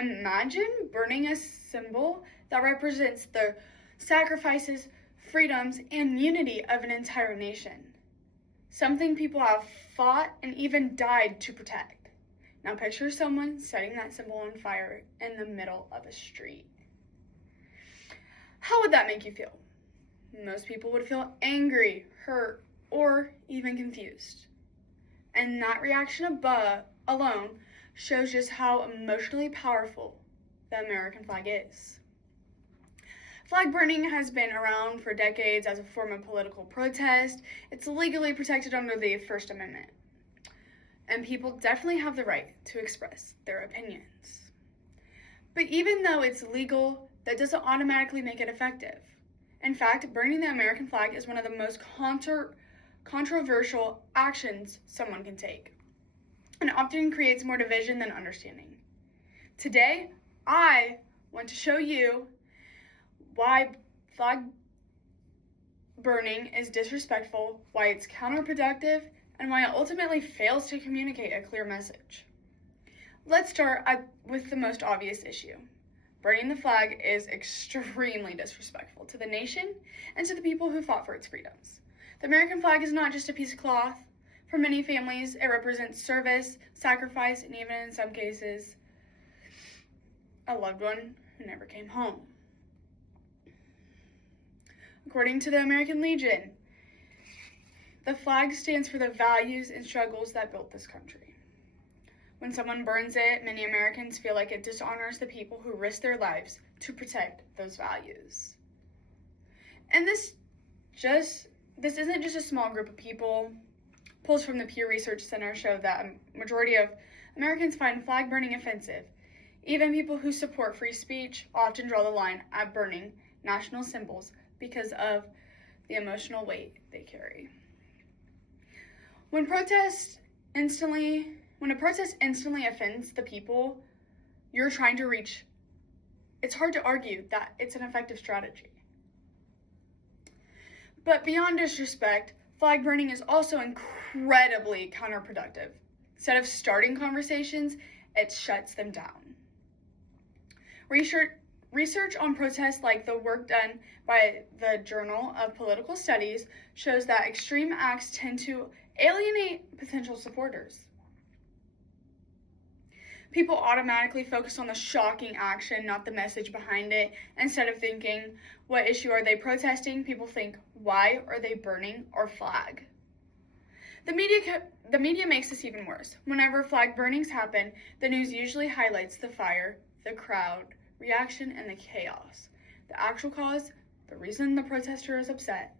Imagine burning a symbol that represents the sacrifices, freedoms, and unity of an entire nation. Something people have fought and even died to protect. Now picture someone setting that symbol on fire in the middle of a street. How would that make you feel? Most people would feel angry, hurt, or even confused. And that reaction alone shows just how emotionally powerful the American flag is. Flag burning has been around for decades as a form of political protest. It's legally protected under the First Amendment. And people definitely have the right to express their opinions. But even though it's legal, that doesn't automatically make it effective. In fact, burning the American flag is one of the most controversial actions someone can take, and often creates more division than understanding. Today, I want to show you why flag burning is disrespectful, why it's counterproductive, and why it ultimately fails to communicate a clear message. Let's start with the most obvious issue. Burning the flag is extremely disrespectful to the nation and to the people who fought for its freedoms. The American flag is not just a piece of cloth. For many families, it represents service, sacrifice, and even in some cases, a loved one who never came home. According to the American Legion, the flag stands for the values and struggles that built this country. When someone burns it, many Americans feel like it dishonors the people who risked their lives to protect those values. And this isn't just a small group of people. Polls from the Pew Research Center show that a majority of Americans find flag burning offensive. Even people who support free speech often draw the line at burning national symbols because of the emotional weight they carry. When a protest instantly offends the people you're trying to reach, it's hard to argue that it's an effective strategy. But beyond disrespect, flag burning is also incredibly counterproductive. Instead of starting conversations, it shuts them down. Research on protests, like the work done by the Journal of Political Studies, shows that extreme acts tend to alienate potential supporters. People automatically focus on the shocking action, not the message behind it. Instead of thinking, what issue are they protesting? People think, why are they burning our flag? The media makes this even worse. Whenever flag burnings happen, the news usually highlights the fire, the crowd, reaction, and the chaos. The actual cause, the reason the protester is upset,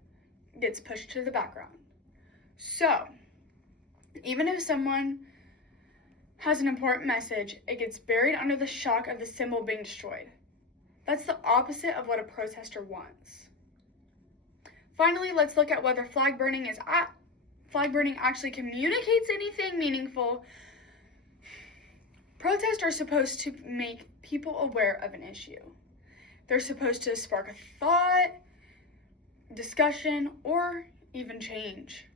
gets pushed to the background. So, even if someone has an important message, it gets buried under the shock of the symbol being destroyed. That's the opposite of what a protester wants. Finally, let's look at whether flag burning actually communicates anything meaningful. Protests are supposed to make people aware of an issue. They're supposed to spark a thought, discussion, or even change.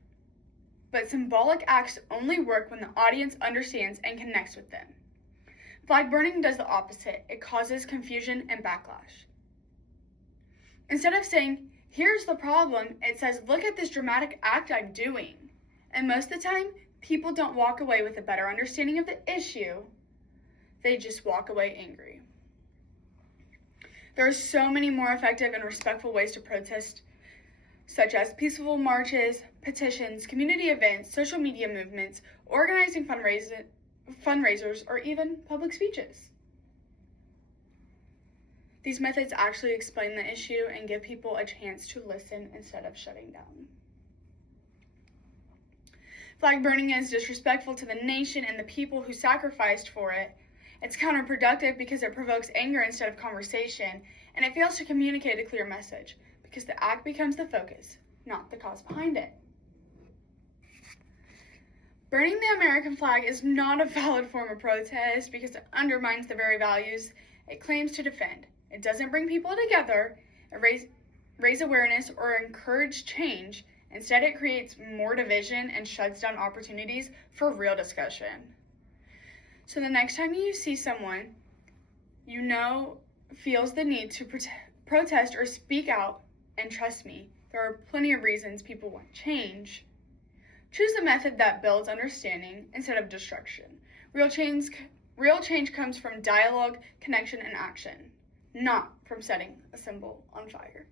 But symbolic acts only work when the audience understands and connects with them. Flag burning does the opposite. It causes confusion and backlash. Instead of saying, here's the problem, it says, look at this dramatic act I'm doing. And most of the time, people don't walk away with a better understanding of the issue. They just walk away angry. There are so many more effective and respectful ways to protest, such as peaceful marches, petitions, community events, social media movements, organizing fundraisers, or even public speeches. These methods actually explain the issue and give people a chance to listen instead of shutting down. Flag burning is disrespectful to the nation and the people who sacrificed for it. It's counterproductive because it provokes anger instead of conversation, and it fails to communicate a clear message because the act becomes the focus, not the cause behind it. Burning the American flag is not a valid form of protest because it undermines the very values it claims to defend. It doesn't bring people together, raise awareness, or encourage change. Instead, it creates more division and shuts down opportunities for real discussion. So the next time you see someone you know feels the need to protest or speak out, and trust me, there are plenty of reasons people want change, choose a method that builds understanding instead of destruction. Real change comes from dialogue, connection, and action, not from setting a symbol on fire.